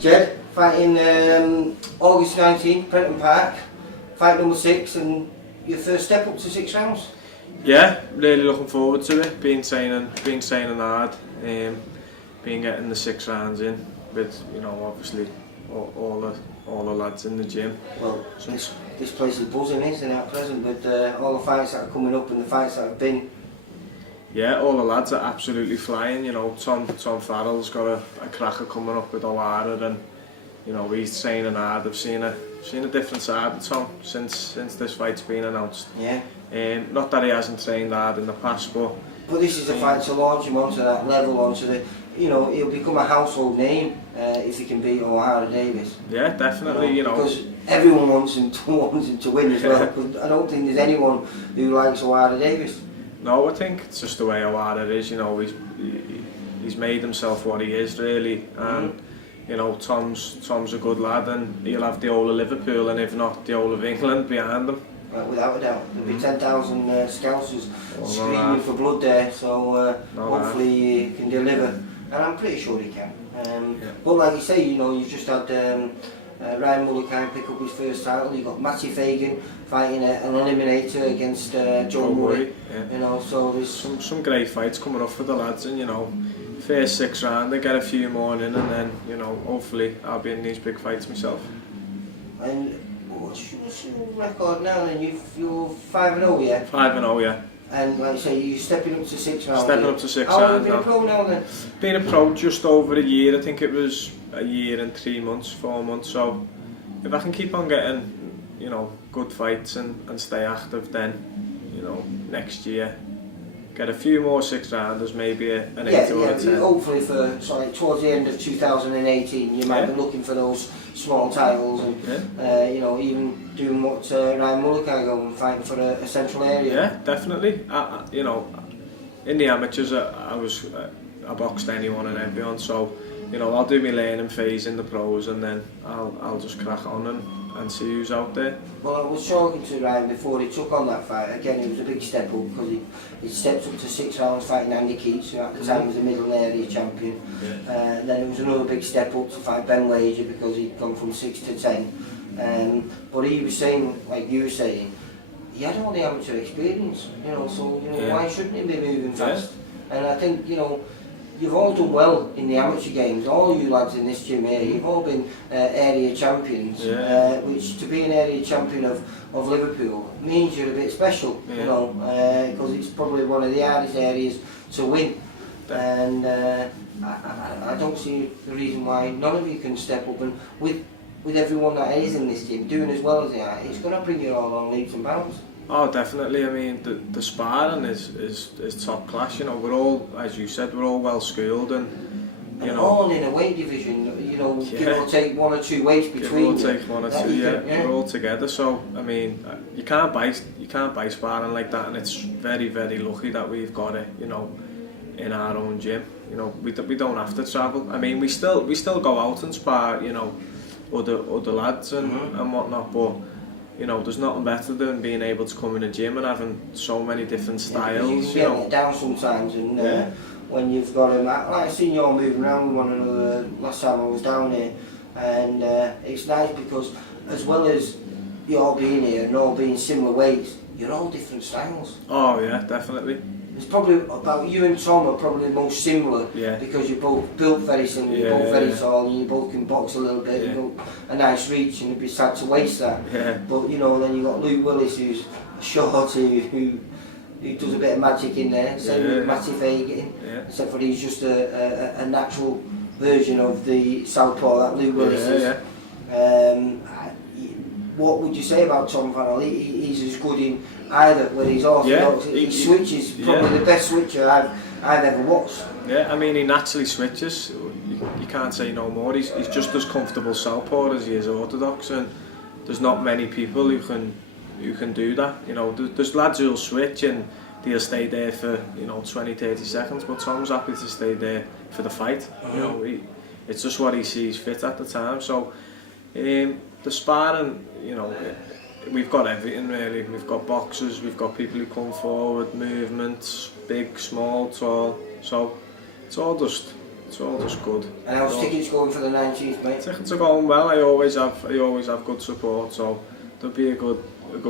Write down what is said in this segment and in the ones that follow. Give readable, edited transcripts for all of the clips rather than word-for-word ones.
Ged, fighting August 19th, Prenton Park, fight number 6 and your first step up to 6 rounds. Yeah, really looking forward to it. Been training hard, been getting the 6 rounds in with, you know, obviously all the lads in the gym. Well, this place is buzzing, isn't it, at present, with all the fights that are coming up and the fights that have been. Yeah, all the lads are absolutely flying. You know, Tom Farrell's got a cracker coming up with O'Hara, and you know he's training hard. I've seen a different side of Tom since this fight's been announced. Yeah. Not that he hasn't trained hard in the past, but this is a fight to launch him onto that level, onto the, you know, he'll become a household name if he can beat O'Hara Davis. Yeah, definitely. You know, because everyone wants him to win as well. Because I don't think there's anyone who likes O'Hara Davis. No, I think it's just the way O'Hara is. You know, he's made himself what he is really, and you know, Tom's a good lad, and he'll have the whole of Liverpool, and if not the whole of England behind him. Without a doubt, there'll be 10,000 scousers screaming for blood there. So hopefully he can deliver, and I'm pretty sure he can. But like you say, you know, you've just had Ryan Mullican pick up his first title. You've got Matty Fagan fighting an eliminator against Joe Murray. Yeah. You know, so there's some great fights coming up for the lads, and you know, first 6 round they get a few more in, and then you know, hopefully I'll be in these big fights myself. And what's your record now? Then you're 5-0, yeah. 5-0, yeah. And like I say, you're stepping up to 6 rounds. Stepping up to 6 rounds. How long have rounds you been a pro now then? Been a pro just over a year. I think it was a year and 3 months, 4 months. So if I can keep on getting, you know, good fights and stay active, then you know, next year get a few more 6 rounders, maybe an 8 or a 10. Hopefully towards the end of 2018 you might be looking for those small titles and you know, even doing what Ryan Mullican going, fighting for a central area. Yeah, definitely. You know, in the amateurs I boxed anyone and everyone, so you know, I'll do my learning phase in the pros, and then I'll just crack on and see who's out there. Well, I was talking to Ryan before he took on that fight. Again, it was a big step up because he stepped up to 6 rounds fighting Andy Keats, who at the time was a middle area champion. Yeah. Then it was another big step up to fight Ben Wager because he'd gone from 6 to 10. But he was saying, like you were saying, he had all the amateur experience, you know, so you know, why shouldn't he be moving fast? And I think, you know, you've all done well in the amateur games. All you lads in this gym here, you've all been area champions, which to be an area champion of Liverpool means you're a bit special, you know, because it's probably one of the hardest areas to win. And I don't see the reason why none of you can step up, and with everyone that is in this gym doing as well as they are, it's going to bring you all on leaps and bounds. Oh, definitely. I mean, the sparring is top class. You know, we're all, as you said, we're all well schooled, and you know, all in a weight division. You know, give or take 1 or 2 weights between. Give or take 1 or 2. We're all together. So I mean, you can't buy sparring like that, and it's very, very lucky that we've got it. You know, in our own gym. You know, we don't have to travel. I mean, we still go out and spar. You know, other lads and whatnot, but. You know, there's nothing better than being able to come in a gym and having so many different styles. You can get it down sometimes, and when you've got them, like I seen you all moving around with one another last time I was down here, and it's nice because as well as you all being here and all being similar weights, you're all different styles. Oh yeah, definitely. It's probably about you and Tom are probably the most similar because you're both built very similar, you're both very tall, and you both can box a little bit, you've got a nice reach, and it'd be sad to waste that. But you know, then you've got Luke Willis, who's short, who does a bit of magic in there, same with Matty Fagan, except for he's just a natural version of the southpaw that Luke Willis is. What would you say about Tom Farrell? He's as good in either, where he's orthodox. He switches, probably the best switcher I've ever watched. Yeah, I mean, he naturally switches. You can't say no more. He's just as comfortable southpaw as he is orthodox, and there's not many people who can do that. You know, there's lads who'll switch and they'll stay there for 20-30 seconds, but Tom's happy to stay there for the fight. You know, it's just what he sees fit at the time. So the sparring, you know, we've got everything really. We've got boxers, we've got people who come forward, movements, big, small, tall. So it's all just it's all just good. And how's tickets going for the 19th, mate? Tickets are going well. I always have good support, so there'll be a good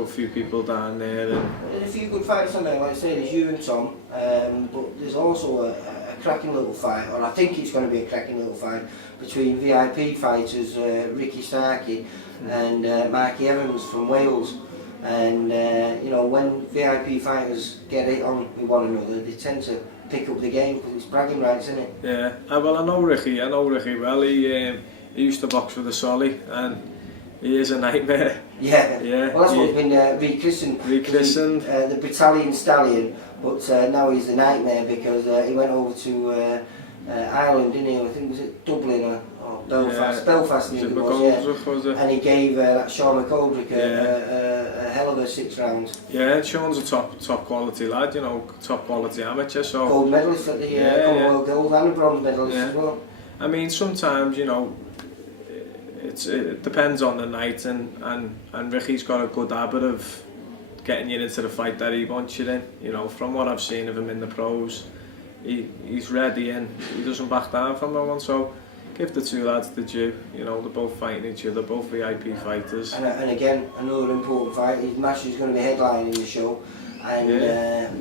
few people down there. And there's a few good fights on there, like I say, there's you and Tom, but there's also a cracking little fight, or I think it's going to be a cracking little fight, between VIP fighters Ricky Starkey and Marky Evans from Wales. And you know, when VIP fighters get it on with one another, they tend to pick up the game because it's bragging rights, isn't it? Yeah, well, I know Ricky well. He used to box with the Solly, and he is a nightmare. Yeah. Well, that's what's been rechristened. The Battalion Stallion, but now he's a nightmare because he went over to Ireland, didn't he? I think was it Dublin or Belfast. Belfast, I think it was. And he gave that Sean McGoldrick a hell of a 6 rounds. Yeah, Sean's a top quality lad, you know, top quality amateur. So gold medalist at the Commonwealth Gold and a bronze medalist as well. I mean, sometimes, you know, it depends on the night, and Ricky's got a good habit of getting you into the fight that he wants you in. You know, from what I've seen of him in the pros, he's ready and he doesn't back down from no one. So give the two lads the due. You know, they're both fighting each other, both VIP fighters. And again, another important fight. His match is going to be headlining the show, and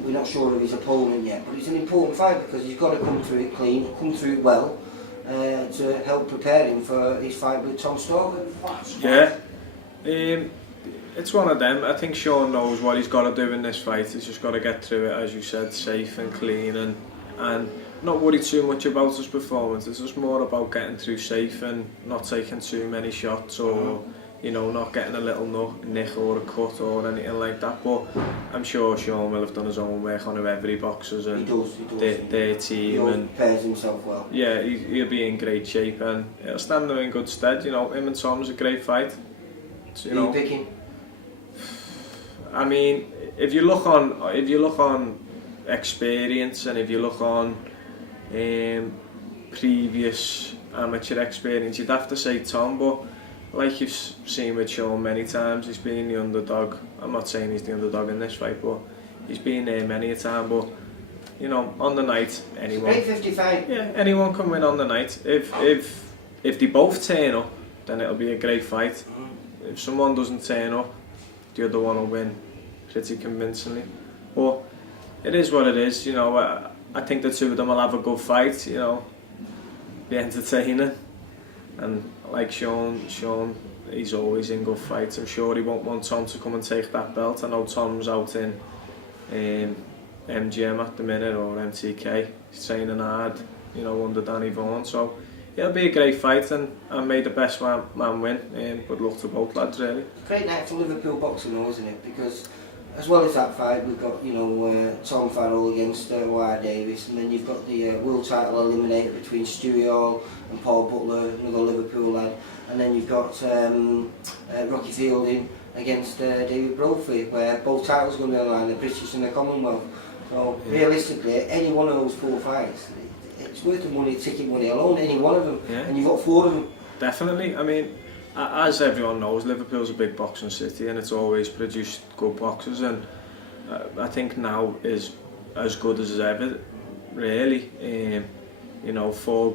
we're not sure of his opponent yet. But it's an important fight because he's got to come through it clean, come through it well, to help prepare him for his fight with Tom Stalker. Yeah, it's one of them. I think Sean knows what he's got to do in this fight. He's just got to get through it, as you said, safe and clean, and not worry too much about his performance. It's just more about getting through safe and not taking too many shots, or you know, not getting a little nick or a cut or anything like that. But I'm sure Sean will have done his own work on every boxers and he does. Their team, and prepares himself well. Yeah, he'll be in great shape and it'll stand him in good stead. You know, him and Tom's a great fight. So, you picking? I mean, if you look on experience, and if you look on previous amateur experience, you'd have to say Tom, but like you've seen with Sean many times, he's been the underdog. I'm not saying he's the underdog in this fight, but he's been there many a time. But you know, on the night, anyone. Great 55. Yeah, anyone can win on the night. If they both turn up, then it'll be a great fight. If someone doesn't turn up, the other one will win pretty convincingly. But it is what it is. You know, I think the two of them will have a good fight. You know, be entertaining. And like Sean, he's always in good fights. I'm sure he won't want Tom to come and take that belt. I know Tom's out in MGM at the minute, or MTK. He's training hard, you know, under Danny Vaughan. So it'll be a great fight, and may the best man win. Good luck to both lads, really. Great night for Liverpool boxing, though, isn't it? Because as well as that fight, we've got, you know, Tom Farrell against Wyatt Davis, and then you've got the world title eliminator between Stewie Hall and Paul Butler, another Liverpool lad, and then you've got Rocky Fielding against David Brophy, where both titles are going to be on the line, the British and the Commonwealth. So realistically, any one of those 4 fights, it's worth the money, ticket money alone, any one of them, and you've got 4 of them. Definitely. I mean, as everyone knows, Liverpool's a big boxing city, and it's always produced good boxers, and I think now is as good as ever, really. You know, 4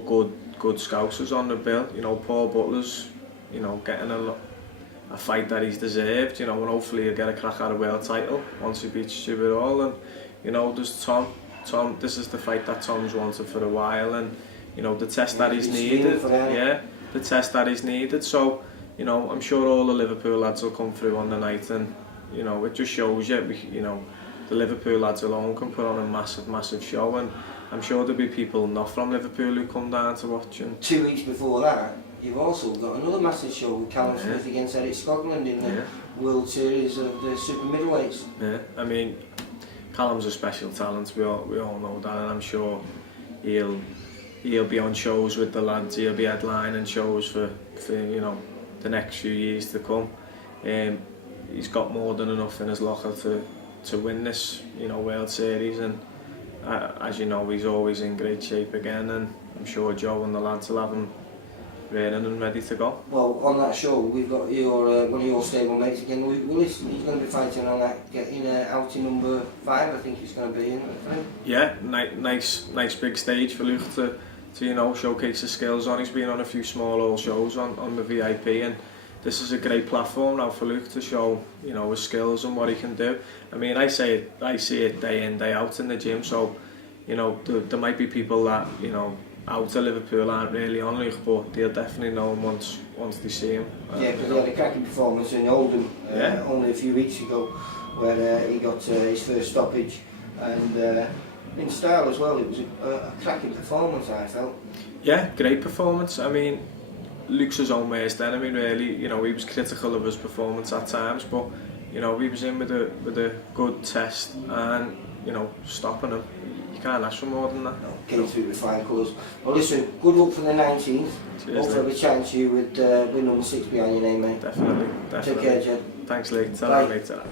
good scousers on the bill. You know, Paul Butler's, you know, getting a fight that he's deserved. You know, and hopefully he'll get a crack at a world title once he beats Stuart Hall. And you know, there's Tom. This is the fight that Tom's wanted for a while, and you know, the test that he's needed. The test that he's needed. So, you know, I'm sure all the Liverpool lads will come through on the night, and you know, it just shows you know, the Liverpool lads alone can put on a massive show, and I'm sure there'll be people not from Liverpool who come down to watch. And 2 weeks before that, you've also got another massive show with Callum Smith against Eric Scotland in the World Series of the Super Middleweights. Yeah, I mean, Callum's a special talent. We all know that, and I'm sure he'll be on shows with the lads. He'll be headlining shows for you know, the next few years to come. He's got more than enough in his locker to win this, you know, World Series, and as you know, he's always in great shape again, and I'm sure Joe and the lads will have him raining and ready to go. Well, on that show, we've got your one of your stable mates again, Willis. He's going to be fighting on that, getting outing number 5, I think he's going to be in. Yeah, nice big stage for Luke to to you know, showcase his skills on. He's been on a few small old shows on the VIP, and this is a great platform now for Luke to show, you know, his skills and what he can do. I mean, I see it day in, day out in the gym, so, you know, there might be people that, you know, out of Liverpool aren't really on Luke, but they'll definitely know him once they see him. Yeah, because he had a cracking performance in Oldham only a few weeks ago, where he got his first stoppage, and in style as well. It was a cracking performance, I felt. Yeah, great performance. I mean, Luke's his own worst enemy, really. You know, he was critical of his performance at times, but you know, he was in with a good test, and you know, stopping him. You can't ask for more than that. No, getting through with flying colours. Well, listen, good luck for the 19th. Hopefully, I'll be chatting to you with number 6 behind your name, mate. Definitely. Take care, Ged. Thanks, Lee. Bye. Later.